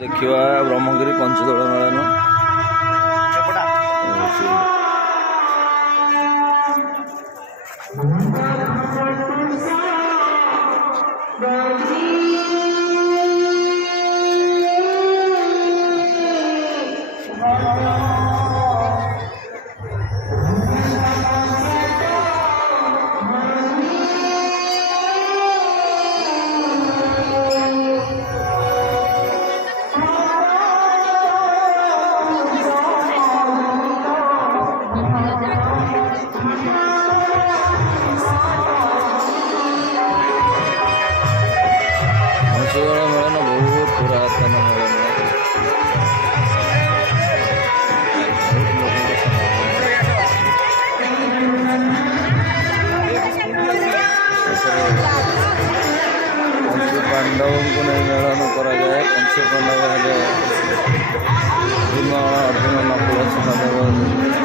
देखिवा Brahmagiri पंचदोल melon बहुत पुरातन melon Pandav को नहीं मेलन कराए पंच पांडव अर्जुन नकुल सहदेव